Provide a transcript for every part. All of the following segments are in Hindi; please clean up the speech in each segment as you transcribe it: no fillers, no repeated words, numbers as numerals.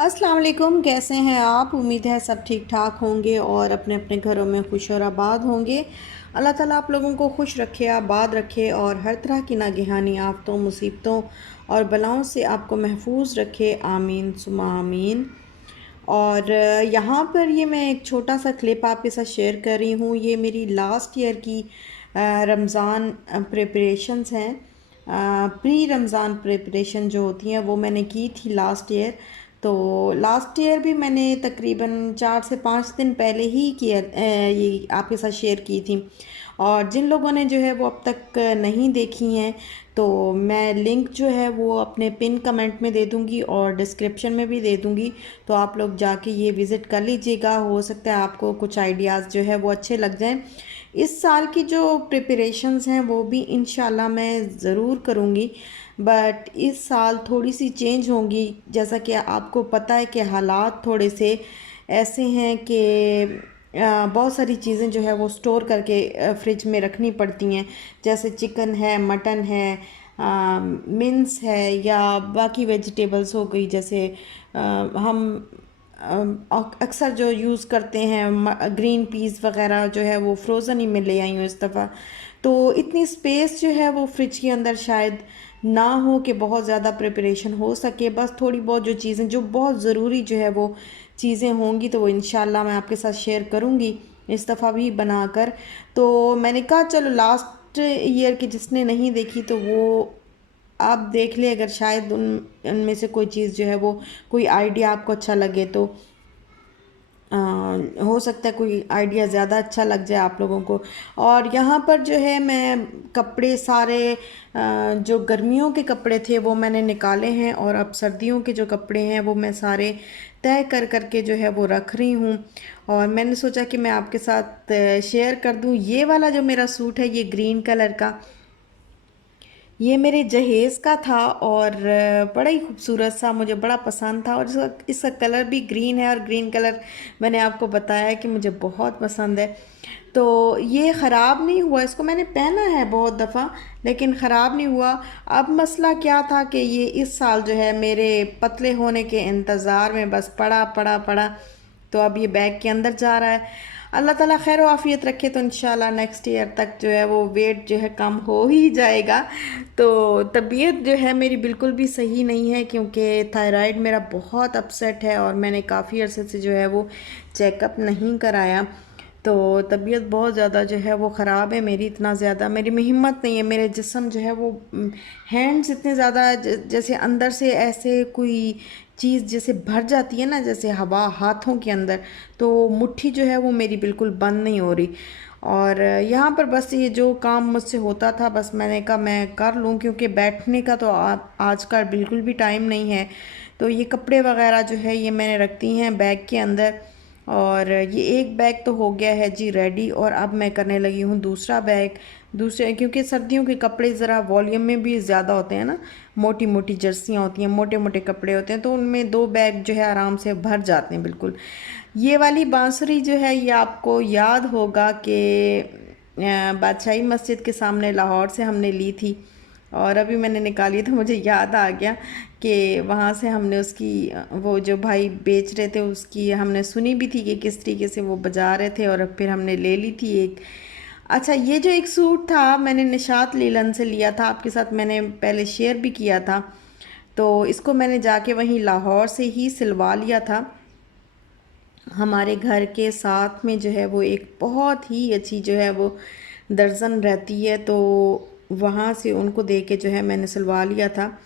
अस्सलाम वालेकुम। कैसे हैं आप? उम्मीद है सब ठीक ठाक होंगे और अपने अपने घरों में खुश और आबाद होंगे। अल्लाह ताला आप लोगों को खुश रखे, आबाद रखे और हर तरह की नागहानी आफतों, मुसीबतों और बलाओं से आपको महफूज रखे। आमीन सुमा आमीन। और यहाँ पर ये मैं एक छोटा सा क्लिप आपके साथ शेयर कर रही हूँ। ये मेरी लास्ट ईयर की रमज़ान प्रिपरेशंस हैं। प्री रमज़ान प्रिपरेशन जो होती हैं वो मैंने की थी लास्ट ईयर। तो लास्ट ईयर भी मैंने तकरीबन 4 से 5 दिन पहले ही किया, ये आपके साथ शेयर की थी। और जिन लोगों ने जो है वो अब तक नहीं देखी हैं तो मैं लिंक जो है वो अपने पिन कमेंट में दे दूँगी और डिस्क्रिप्शन में भी दे दूँगी। तो आप लोग जाके ये विज़िट कर लीजिएगा। हो सकता है आपको कुछ आइडियाज़ जो है वो अच्छे लग जाएं। इस साल की जो प्रिपरेशंस हैं वो भी इंशाल्लाह मैं ज़रूर करूँगी, बट इस साल थोड़ी सी चेंज होंगी। जैसा कि आपको पता है कि हालात थोड़े से ऐसे हैं कि बहुत सारी चीज़ें जो है वो स्टोर करके फ्रिज में रखनी पड़ती हैं। जैसे चिकन है, मटन है, मिन्स है या बाकी वेजिटेबल्स हो गई। जैसे हम अक्सर जो यूज़ करते हैं ग्रीन पीस वगैरह जो है वो फ्रोज़न ही मैं ले आई हूँ इस दफ़ा। तो इतनी स्पेस जो है वो फ्रिज के अंदर शायद ना हो कि बहुत ज़्यादा प्रिपरेशन हो सके। बस थोड़ी बहुत जो चीज़ें जो बहुत ज़रूरी जो है वो चीज़ें होंगी तो वो इंशाल्लाह मैं आपके साथ शेयर करूँगी इस दफ़ा भी बनाकर। तो मैंने कहा चलो लास्ट ईयर की जिसने नहीं देखी तो वो आप देख ले, अगर शायद उनमें से कोई चीज़ जो है वो कोई आइडिया आपको अच्छा लगे तो हो सकता है कोई आइडिया ज़्यादा अच्छा लग जाए आप लोगों को। और यहाँ पर जो है मैं कपड़े सारे जो गर्मियों के कपड़े थे वो मैंने निकाले हैं और अब सर्दियों के जो कपड़े हैं वो मैं सारे तय कर करके जो है वो रख रही हूँ। और मैंने सोचा कि मैं आपके साथ शेयर कर दूँ। ये वाला जो मेरा सूट है ये ग्रीन कलर का, ये मेरे जहेज़ का था और बड़ा ही खूबसूरत सा, मुझे बड़ा पसंद था। और इसका कलर भी ग्रीन है और ग्रीन कलर मैंने आपको बताया है कि मुझे बहुत पसंद है। तो ये ख़राब नहीं हुआ, इसको मैंने पहना है बहुत दफ़ा लेकिन ख़राब नहीं हुआ। अब मसला क्या था कि ये इस साल जो है मेरे पतले होने के इंतज़ार में बस पड़ा पड़ा पड़ा। तो अब ये बैग के अंदर जा रहा है। अल्लाह ताला खैर आफ़ियत रखे तो इंशाल्लाह नेक्स्ट ईयर तक जो है वो वेट जो है कम हो ही जाएगा। तो तबीयत जो है मेरी बिल्कुल भी सही नहीं है क्योंकि थायराइड मेरा बहुत अपसेट है और मैंने काफ़ी अरसे से जो है वो चेकअप नहीं कराया। तो तबीयत बहुत ज़्यादा जो है वो ख़राब है मेरी, इतना ज़्यादा मेरी में हिम्मत नहीं है। मेरे जिस्म जो है वो हैंड्स इतने ज़्यादा जैसे अंदर से ऐसे कोई चीज़ जैसे भर जाती है ना, जैसे हवा हाथों के अंदर, तो मुट्ठी जो है वो मेरी बिल्कुल बंद नहीं हो रही। और यहाँ पर बस ये जो काम मुझसे होता था बस मैंने कहा मैं कर लूँ क्योंकि बैठने का तो आजकल बिल्कुल भी टाइम नहीं है। तो ये कपड़े वगैरह जो है ये मैंने रखती हैं बैग के अंदर। और ये एक बैग तो हो गया है जी रेडी और अब मैं करने लगी हूँ दूसरा बैग। दूसरे क्योंकि सर्दियों के कपड़े ज़रा वॉल्यूम में भी ज़्यादा होते हैं ना, मोटी मोटी जर्सियाँ होती हैं, मोटे मोटे कपड़े होते हैं, तो उनमें दो बैग जो है आराम से भर जाते हैं बिल्कुल। ये वाली बांसुरी जो है ये आपको याद होगा कि बादशाही मस्जिद के सामने लाहौर से हमने ली थी और अभी मैंने निकाली तो मुझे याद आ गया कि वहाँ से हमने उसकी वो जो भाई बेच रहे थे उसकी हमने सुनी भी थी कि किस तरीके से वो बजा रहे थे और फिर हमने ले ली थी एक। अच्छा, ये जो एक सूट था मैंने निशात लीलन से लिया था, आपके साथ मैंने पहले शेयर भी किया था। तो इसको मैंने जाके वहीं लाहौर से ही सिलवा लिया था। हमारे घर के साथ में जो है वो एक बहुत ही अच्छी जो है वो दर्जन रहती है, तो वहाँ से उनको दे के जो है मैंने सिलवा लिया था।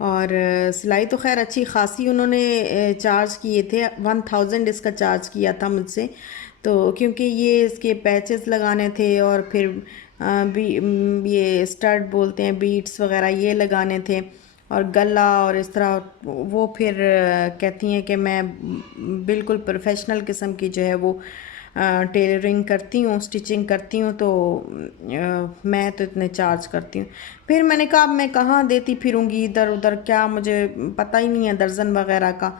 और सिलाई तो खैर अच्छी खासी उन्होंने चार्ज किए थे, 1000 इसका चार्ज किया था मुझसे। तो क्योंकि ये इसके पैचेस लगाने थे और फिर ये स्टड बोलते हैं बीट्स वगैरह ये लगाने थे और गला और इस तरह। वो फिर कहती हैं कि मैं बिल्कुल प्रोफेशनल किस्म की जो है वो टेलरिंग करती हूँ, स्टिचिंग करती हूँ, तो मैं तो इतने चार्ज करती हूँ। फिर मैंने कहा अब मैं कहाँ देती फिरूँगी इधर उधर, क्या मुझे पता ही नहीं है दर्जन वगैरह का।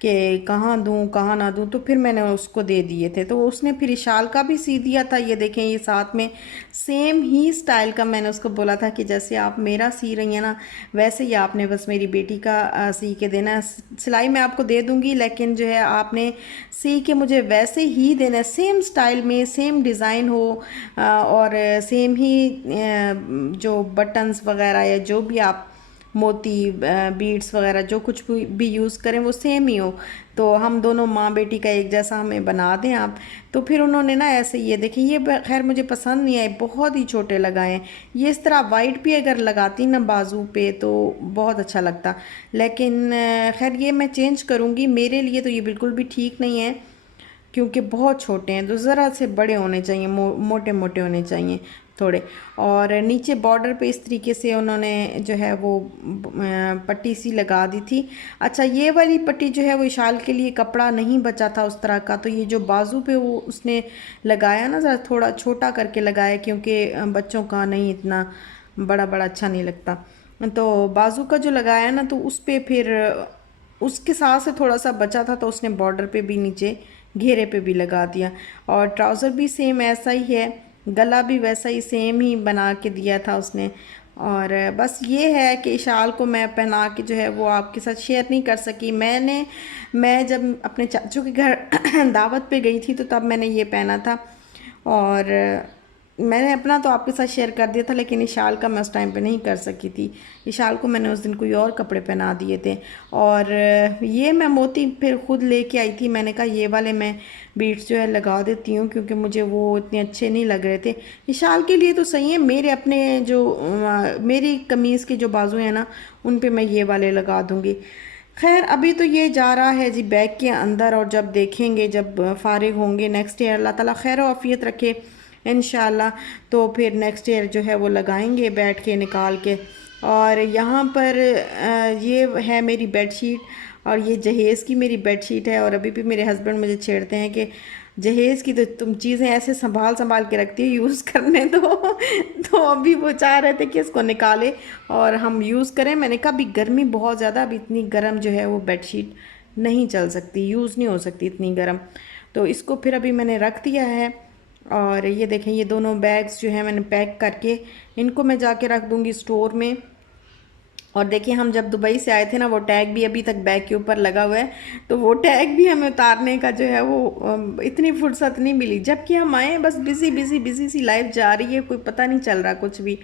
कि कहाँ दूँ कहाँ ना दूँ, तो फिर मैंने उसको दे दिए थे। तो उसने फिर इशाल का भी सी दिया था। ये देखें, ये साथ में सेम ही स्टाइल का मैंने उसको बोला था कि जैसे आप मेरा सी रही हैं ना, वैसे ही आपने बस मेरी बेटी का सी के देना है। सिलाई मैं आपको दे दूँगी, लेकिन जो है आपने सी के मुझे वैसे ही देना है, सेम स्टाइल में, सेम डिज़ाइन हो, और सेम ही जो बटन्स वगैरह या जो भी आप मोती बीड्स वगैरह जो कुछ भी यूज़ करें वो सेम ही हो। तो हम दोनों माँ बेटी का एक जैसा हमें बना दें आप। तो फिर उन्होंने ना ऐसे, ये देखें, ये खैर मुझे पसंद नहीं आए, बहुत ही छोटे लगाए हैं। ये इस तरह वाइट भी अगर लगाती ना बाजू पे तो बहुत अच्छा लगता, लेकिन खैर ये मैं चेंज करूँगी। मेरे लिए तो ये बिल्कुल भी ठीक नहीं है, क्योंकि बहुत छोटे हैं। तो ज़रा से बड़े होने चाहिए, मोटे मोटे होने चाहिए थोड़े। और नीचे बॉर्डर पे इस तरीके से उन्होंने जो है वो पट्टी सी लगा दी थी। अच्छा, ये वाली पट्टी जो है वो शाल के लिए कपड़ा नहीं बचा था उस तरह का, तो ये जो बाजू पे वो उसने लगाया ना, ज़रा थोड़ा छोटा करके लगाया, क्योंकि बच्चों का नहीं इतना बड़ा बड़ा अच्छा नहीं लगता। तो बाजू का जो लगाया ना, तो उस पर फिर उसके साथ से थोड़ा सा बचा था, तो उसने बॉर्डर पे भी नीचे घेरे पे भी लगा दिया। और ट्राउज़र भी सेम ऐसा ही है, गला भी वैसा ही सेम ही बना के दिया था उसने। और बस ये है कि शाल को मैं पहना के जो है वो आपके साथ शेयर नहीं कर सकी। मैं जब अपने चाचू के घर दावत पे गई थी तो तब मैंने ये पहना था, और मैंने अपना तो आपके साथ शेयर कर दिया था, लेकिन इस शाल का मैं उस टाइम पे नहीं कर सकी थी। इस शाल को मैंने उस दिन कोई और कपड़े पहना दिए थे। और ये मैं मोती फिर ख़ुद लेके आई थी। मैंने कहा ये वाले मैं बीड्स जो है लगा देती हूँ, क्योंकि मुझे वो इतने अच्छे नहीं लग रहे थे। इस शाल के लिए तो सही है, मेरे अपने जो मेरी कमीज़ के जो बाजू हैं ना, उन पे मैं ये वाले लगा दूँगी। खैर अभी तो ये जा रहा है जी बैग के अंदर, और जब देखेंगे, जब फारिग होंगे नेक्स्ट ईयर, अल्लाह ताला खैर आफियत रखे इंशाल्लाह, तो फिर नेक्स्ट ईयर जो है वो लगाएंगे बैठ के निकाल के। और यहाँ पर ये है मेरी बेडशीट, और ये जहेज़ की मेरी बेडशीट है। और अभी भी मेरे हस्बैंड मुझे छेड़ते हैं कि जहेज़ की तो तुम चीज़ें ऐसे संभाल संभाल के रखती हो, यूज़ करने दो। तो अभी वो चाह रहे थे कि इसको निकाले और हम यूज़ करें। मैंने कहा अभी गर्मी बहुत ज़्यादा, अभी इतनी गर्म जो है वो बेडशीट नहीं चल सकती, यूज़ नहीं हो सकती इतनी गर्म। तो इसको फिर अभी मैंने रख दिया है। और ये देखें, ये दोनों बैग्स जो है मैंने पैक करके, इनको मैं जाके रख दूँगी स्टोर में। और देखिए, हम जब दुबई से आए थे ना, वो टैग भी अभी तक बैग के ऊपर लगा हुआ है, तो वो टैग भी हमें उतारने का जो है वो इतनी फुर्सत नहीं मिली। जबकि हम आए, बस बिज़ी बिज़ी बिज़ी सी लाइफ जा रही है, कोई पता नहीं चल रहा कुछ भी।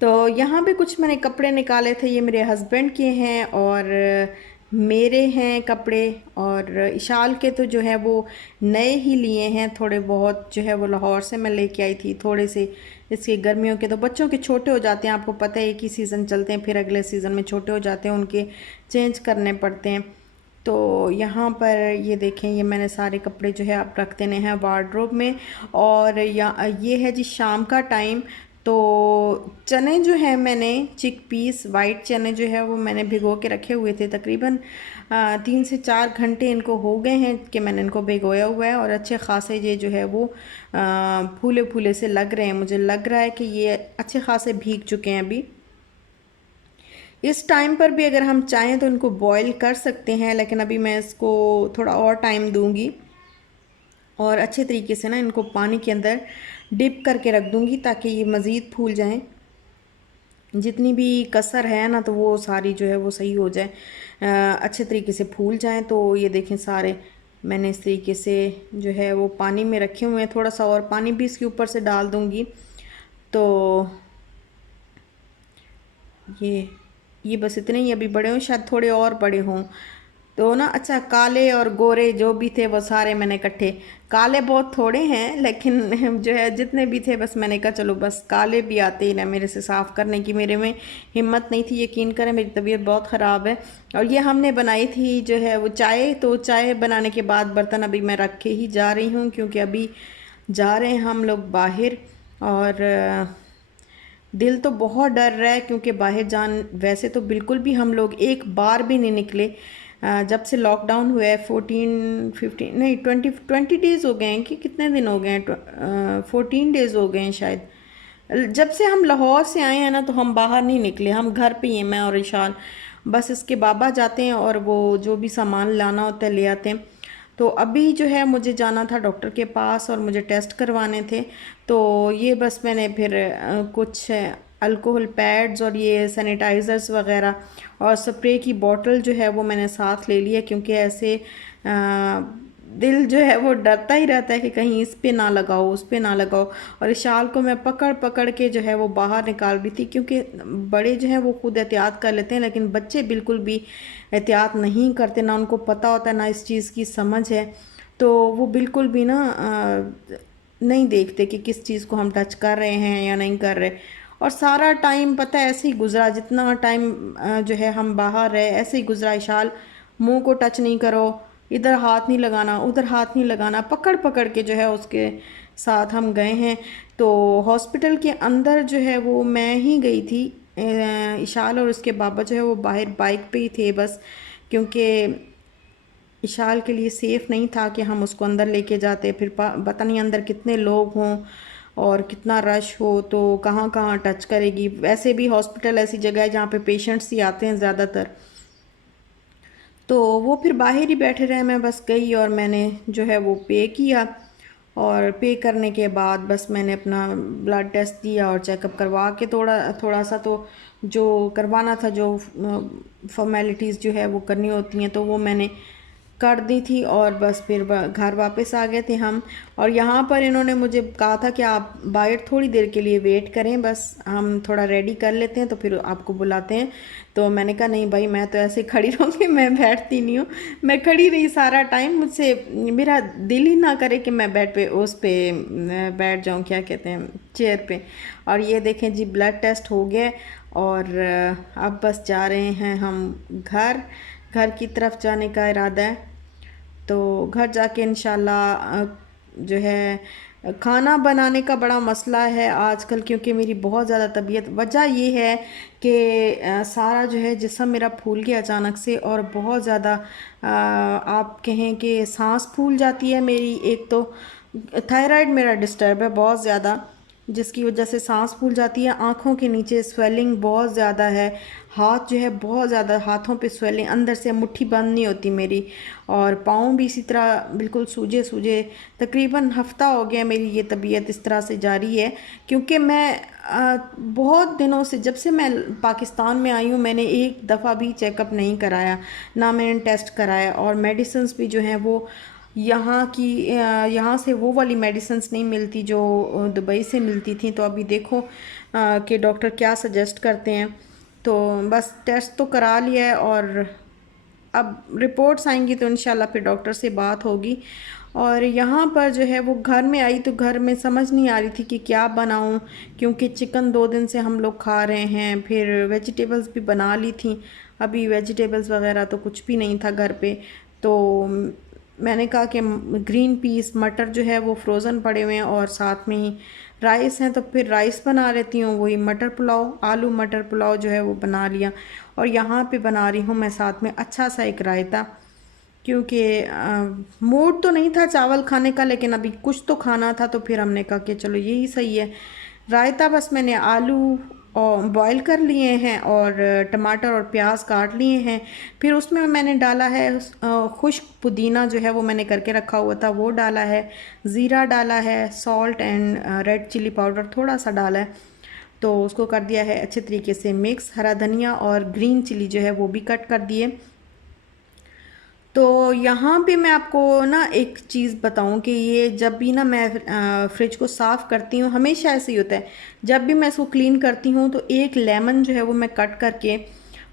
तो यहाँ पे कुछ मैंने कपड़े निकाले थे, ये मेरे हस्बैंड के हैं और मेरे हैं कपड़े। और इशाल के तो जो है वो नए ही लिए हैं, थोड़े बहुत जो है वो लाहौर से मैं लेके आई थी थोड़े से। इसके गर्मियों के तो बच्चों के छोटे हो जाते हैं, आपको पता है, एक ही सीज़न चलते हैं, फिर अगले सीज़न में छोटे हो जाते हैं, उनके चेंज करने पड़ते हैं। तो यहाँ पर ये देखें, ये मैंने सारे कपड़े जो है आप रख देने हैं वार्डरोब में। और ये है जी शाम का टाइम। तो चने जो है मैंने चिक पीस वाइट चने जो है वो मैंने भिगो के रखे हुए थे। तकरीबन 3 से 4 घंटे इनको हो गए हैं कि मैंने इनको भिगोया हुआ है, और अच्छे खासे ये जो है वो फूले फूले से लग रहे हैं। मुझे लग रहा है कि ये अच्छे खासे भीग चुके हैं। अभी इस टाइम पर भी अगर हम चाहें तो इनको बॉईल कर सकते हैं, लेकिन अभी मैं इसको थोड़ा और टाइम दूंगी और अच्छे तरीके से ना इनको पानी के अंदर डिप करके रख दूंगी, ताकि ये मज़ीद फूल जाएं। जितनी भी कसर है ना, तो वो सारी जो है वो सही हो जाए, अच्छे तरीके से फूल जाएं। तो ये देखें, सारे मैंने इस तरीके से जो है वो पानी में रखे हुए हैं। थोड़ा सा और पानी भी इसके ऊपर से डाल दूंगी। तो ये बस इतने ही अभी बड़े हों, शायद थोड़े और बड़े हों तो ना। अच्छा, काले और गोरे जो भी थे वो सारे मैंने इकट्ठे, काले बहुत थोड़े हैं लेकिन जो है जितने भी थे, बस मैंने कहा चलो बस काले भी आते ही ना मेरे से साफ़ करने की, मेरे में हिम्मत नहीं थी। यकीन करें, मेरी तबीयत बहुत ख़राब है। और ये हमने बनाई थी जो है वो चाय, तो चाय बनाने के बाद बर्तन अभी मैं रख के ही जा रही हूँ, क्योंकि अभी जा रहे हैं हम लोग बाहर। और दिल तो बहुत डर रहा है, क्योंकि बाहर जान, वैसे तो बिल्कुल भी हम लोग एक बार भी नहीं निकले जब से लॉकडाउन हुआ है। 14-15 नहीं 20 डेज़ हो गए हैं कि कितने दिन हो गए हैं, 14 डेज़ हो गए हैं शायद। जब से हम लाहौर से आए हैं ना, तो हम बाहर नहीं निकले, हम घर पे ही हैं, मैं और इशान। बस इसके बाबा जाते हैं और वो जो भी सामान लाना होता है ले आते हैं। तो अभी जो है मुझे जाना था डॉक्टर के पास और मुझे टेस्ट करवाने थे। तो ये बस मैंने फिर कुछ अल्कोहल पैड्स और ये सैनिटाइज़र्स वगैरह और स्प्रे की बोतल जो है वो मैंने साथ ले लिया, क्योंकि ऐसे दिल जो है वो डरता ही रहता है कि कहीं इस पे ना लगाओ उस पे ना लगाओ। और इस शाल को मैं पकड़ पकड़ के जो है वो बाहर निकाल रही थी, क्योंकि बड़े जो हैं वो खुद एहतियात कर लेते हैं, लेकिन बच्चे बिल्कुल भी एहतियात नहीं करते, ना उनको पता होता है ना इस चीज़ की समझ है। तो वो बिल्कुल भी ना नहीं देखते कि किस चीज़ को हम टच कर रहे हैं या नहीं कर रहे। और सारा टाइम पता है ऐसे ही गुजरा, जितना टाइम जो है हम बाहर रहे ऐसे ही गुजरा। इशाल मुंह को टच नहीं करो, इधर हाथ नहीं लगाना उधर हाथ नहीं लगाना, पकड़ पकड़ के जो है उसके साथ हम गए हैं। तो हॉस्पिटल के अंदर जो है वो मैं ही गई थी, इशाल और उसके बाबा जो है वो बाहर बाइक पे ही थे बस, क्योंकि इशाल के लिए सेफ़ नहीं था कि हम उसको अंदर लेके जाते, फिर पता नहीं अंदर कितने लोग हों और कितना रश हो तो कहाँ कहाँ टच करेगी। वैसे भी हॉस्पिटल ऐसी जगह है जहाँ पे पेशेंट्स ही आते हैं ज़्यादातर। तो वो फिर बाहर ही बैठे रहे, मैं बस गई और मैंने जो है वो पे किया। और पे करने के बाद बस मैंने अपना ब्लड टेस्ट दिया और चेकअप करवा के थोड़ा थोड़ा सा तो जो करवाना था, जो फॉर्मेलिटीज़ जो है वो करनी होती हैं, तो वो मैंने कर दी थी और बस फिर घर वापस आ गए थे हम। और यहाँ पर इन्होंने मुझे कहा था कि आप बाहर थोड़ी देर के लिए वेट करें, बस हम थोड़ा रेडी कर लेते हैं तो फिर आपको बुलाते हैं। तो मैंने कहा नहीं भाई, मैं तो ऐसे खड़ी रहूँगी, मैं बैठती नहीं हूँ। मैं खड़ी रही सारा टाइम, मुझसे मेरा दिल ही ना करे कि मैं बेड पे उस पे बैठ जाऊँ, क्या कहते हैं, चेयर पे। और ये देखें जी, ब्लड टेस्ट हो गया और अब बस जा रहे हैं हम घर। घर की तरफ जाने का इरादा है। तो घर जाके इंशाल्लाह जो है खाना बनाने का बड़ा मसला है आजकल, क्योंकि मेरी बहुत ज़्यादा तबीयत, वजह ये है कि सारा जो है जिस्म मेरा फूल गया अचानक से, और बहुत ज़्यादा आप कहें कि सांस फूल जाती है मेरी। एक तो थायराइड मेरा डिस्टर्ब है बहुत ज़्यादा, जिसकी वजह से सांस फूल जाती है। आँखों के नीचे स्वेलिंग बहुत ज़्यादा है, हाथ जो है बहुत ज़्यादा, हाथों पे स्वेलिंग, अंदर से मुट्ठी बंद नहीं होती मेरी। और पाँव भी इसी तरह बिल्कुल सूजे सूजे। तकरीबन हफ़्ता हो गया मेरी ये तबीयत इस तरह से जारी है, क्योंकि मैं बहुत दिनों से, जब से मैं पाकिस्तान में आई हूँ, मैंने एक दफ़ा भी चेकअप नहीं कराया, ना मैंने टेस्ट कराया। और मेडिसिन्स भी जो हैं वो यहाँ की यहाँ से वो वाली मेडिसिन्स नहीं मिलती जो दुबई से मिलती थी। तो अभी देखो कि डॉक्टर क्या सजेस्ट करते हैं। तो बस टेस्ट तो करा लिया है और अब रिपोर्ट्स आएंगी तो इंशाल्लाह फिर डॉक्टर से बात होगी। और यहाँ पर जो है वो घर में आई तो घर में समझ नहीं आ रही थी कि क्या बनाऊँ, क्योंकि चिकन 2 दिन से हम लोग खा रहे हैं। फिर वेजिटेबल्स भी बना ली थी, अभी वेजिटेबल्स वगैरह तो कुछ भी नहीं था घर पे। तो मैंने कहा कि ग्रीन पीस मटर जो है वो फ्रोज़न पड़े हुए हैं और साथ में ही राइस हैं, तो फिर राइस बना लेती हूँ, वही मटर पुलाव, आलू मटर पुलाव जो है वो बना लिया। और यहाँ पे बना रही हूँ मैं साथ में अच्छा सा एक रायता, क्योंकि मूड तो नहीं था चावल खाने का, लेकिन अभी कुछ तो खाना था, तो फिर हमने कहा कि चलो यही सही है। रायता बस मैंने आलू और बॉईल कर लिए हैं और टमाटर और प्याज काट लिए हैं। फिर उसमें मैंने डाला है खुश्क पुदीना जो है वो मैंने करके रखा हुआ था, वो डाला है, ज़ीरा डाला है, salt and red chilli powder थोड़ा सा डाला है। तो उसको कर दिया है अच्छे तरीके से मिक्स। हरा धनिया और ग्रीन चिली जो है वो भी कट कर दिए। तो यहाँ पे मैं आपको ना एक चीज़ बताऊँ कि ये जब भी ना मैं फ्रिज को साफ़ करती हूँ, हमेशा ऐसे ही होता है, जब भी मैं इसको क्लीन करती हूँ तो एक लेमन जो है वो मैं कट करके,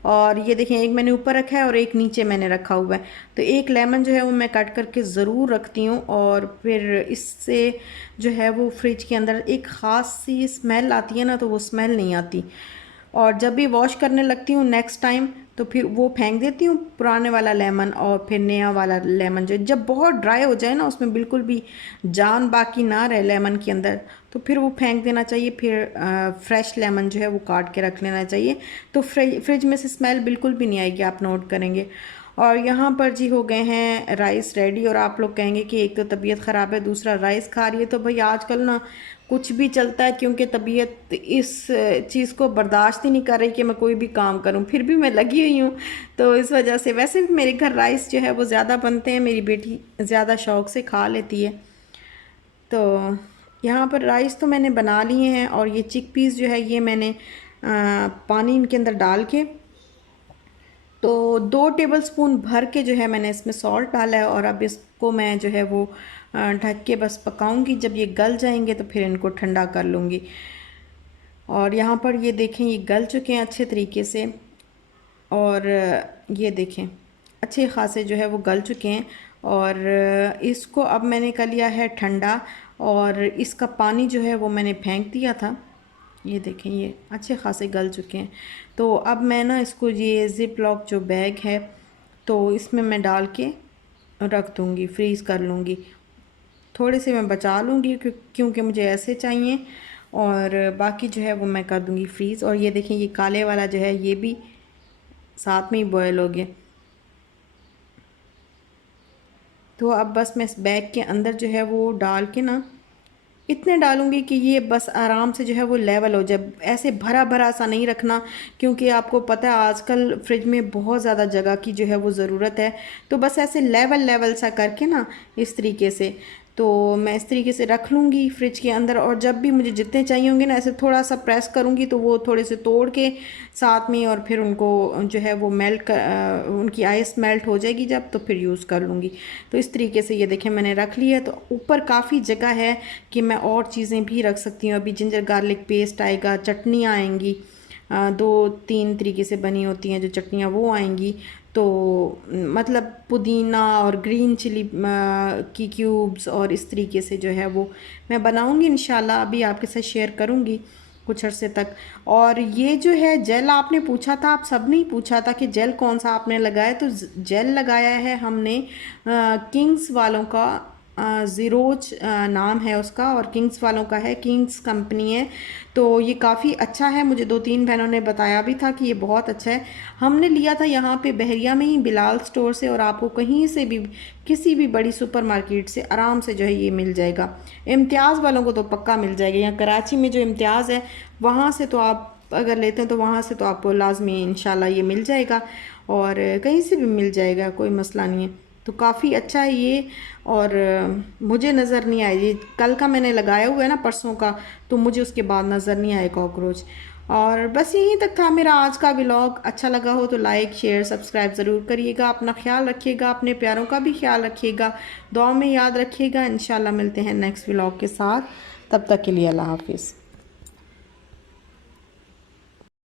और ये देखें एक मैंने ऊपर रखा है और एक नीचे मैंने रखा हुआ है, तो एक लेमन जो है वो मैं कट करके ज़रूर रखती हूँ। और फिर इससे जो है वो फ्रिज के अंदर एक ख़ास सी स्मेल आती है ना, तो वो स्मेल नहीं आती। और जब भी वॉश करने लगती हूँ नेक्स्ट टाइम, तो फिर वो फेंक देती हूँ पुराने वाला लेमन, और फिर नया वाला लेमन जो जब बहुत ड्राई हो जाए ना, उसमें बिल्कुल भी जान बाकी ना रहे लेमन के अंदर, तो फिर वो फेंक देना चाहिए। फिर फ्रेश लेमन जो है वो काट के रख लेना चाहिए, तो फ्रिज में से स्मेल बिल्कुल भी नहीं आएगी, आप नोट करेंगे। और यहाँ पर जी हो गए हैं राइस रेडी। और आप लोग कहेंगे कि एक तो तबीयत ख़राब है, दूसरा राइस खा रही है, तो भाई आजकल ना कुछ भी चलता है, क्योंकि तबीयत इस चीज़ को बर्दाश्त ही नहीं कर रही कि मैं कोई भी काम करूं, फिर भी मैं लगी हुई हूँ। तो इस वजह से वैसे भी मेरे घर राइस जो है वो ज़्यादा बनते हैं, मेरी बेटी ज़्यादा शौक़ से खा लेती है। तो यहाँ पर राइस तो मैंने बना लिए हैं, और ये चिक पीस जो है ये मैंने पानी इनके अंदर डाल के, तो 2 टेबलस्पून भर के जो है मैंने इसमें सॉल्ट डाला है, और अब इसको मैं जो है वो ढक के बस पकाऊंगी। जब ये गल जाएंगे तो फिर इनको ठंडा कर लूँगी। और यहाँ पर ये देखें ये गल चुके हैं अच्छे तरीके से, और ये देखें अच्छे खासे जो है वो गल चुके हैं। और इसको अब मैंने कर लिया है ठंडा, और इसका पानी जो है वो मैंने फेंक दिया था। ये देखें ये अच्छे खासे गल चुके हैं। तो अब मैं ना इसको ये ज़िप लॉक जो बैग है तो इसमें मैं डाल के रख दूँगी, फ्रीज़ कर लूँगी। थोड़े से मैं बचा लूँगी क्योंकि मुझे ऐसे चाहिए, और बाकी जो है वो मैं कर दूँगी फ्रीज़। और ये देखें ये काले वाला जो है ये भी साथ में ही बॉयल हो गया। तो अब बस मैं इस बैग के अंदर जो है वो डाल के ना इतने डालूंगी कि ये बस आराम से जो है वो लेवल हो जाए। ऐसे भरा भरा सा नहीं रखना, क्योंकि आपको पता है आजकल फ्रिज में बहुत ज़्यादा जगह की जो है वो ज़रूरत है। तो बस ऐसे लेवल लेवल सा करके ना इस तरीके से, तो मैं इस तरीके से रख लूँगी फ्रिज के अंदर। और जब भी मुझे जितने चाहिए होंगे ना ऐसे थोड़ा सा प्रेस करूँगी तो वो थोड़े से तोड़ के साथ में, और फिर उनको जो है वो मेल्ट कर, उनकी आइस मेल्ट हो जाएगी जब, तो फिर यूज़ कर लूँगी। तो इस तरीके से ये देखें मैंने रख लिया है। तो ऊपर काफ़ी जगह है कि मैं और चीज़ें भी रख सकती हूँ। अभी जिंजर गार्लिक पेस्ट आएगा, चटनियाँ आएंगी, 2-3 तरीके से बनी होती हैं जो चटनियाँ वो आएंगी। तो मतलब पुदीना और ग्रीन चिली की क्यूब्स, और इस तरीके से जो है वो मैं बनाऊंगी इंशाल्लाह, अभी आपके साथ शेयर करूंगी कुछ अरसे तक। और ये जो है जेल आपने पूछा था, आप सब ने ही पूछा था कि जेल कौन सा आपने लगाया, तो जेल लगाया है हमने किंग्स वालों का, ज़ीरोज नाम है उसका, और किंग्स वालों का है, किंग्स कंपनी है। तो ये काफ़ी अच्छा है, मुझे 2-3 बहनों ने बताया भी था कि ये बहुत अच्छा है। हमने लिया था यहाँ पे बहरिया में ही बिलाल स्टोर से, और आपको कहीं से भी किसी भी बड़ी सुपरमार्केट से आराम से जो है ये मिल जाएगा। इम्तियाज़ वालों को तो पक्का मिल जाएगा, यहाँ कराची में जो इम्तियाज़ है वहाँ से तो आप अगर लेते हैं तो वहाँ से तो आपको लाजमी इंशाल्लाह ये मिल जाएगा, और कहीं से भी मिल जाएगा, कोई मसला नहीं है। तो काफ़ी अच्छा है ये। और मुझे नज़र नहीं आया, ये कल का मैंने लगाया हुआ है ना, परसों का, तो मुझे उसके बाद नज़र नहीं आए कॉकरोच। और बस यहीं तक था मेरा आज का व्लॉग। अच्छा लगा हो तो लाइक शेयर सब्सक्राइब ज़रूर करिएगा। अपना ख्याल रखिएगा, अपने प्यारों का भी ख्याल रखिएगा, दुआ में याद रखिएगा। इंशाल्लाह मिलते हैं नेक्स्ट व्लॉग के साथ, तब तक के लिए अल्लाह हाफिज़।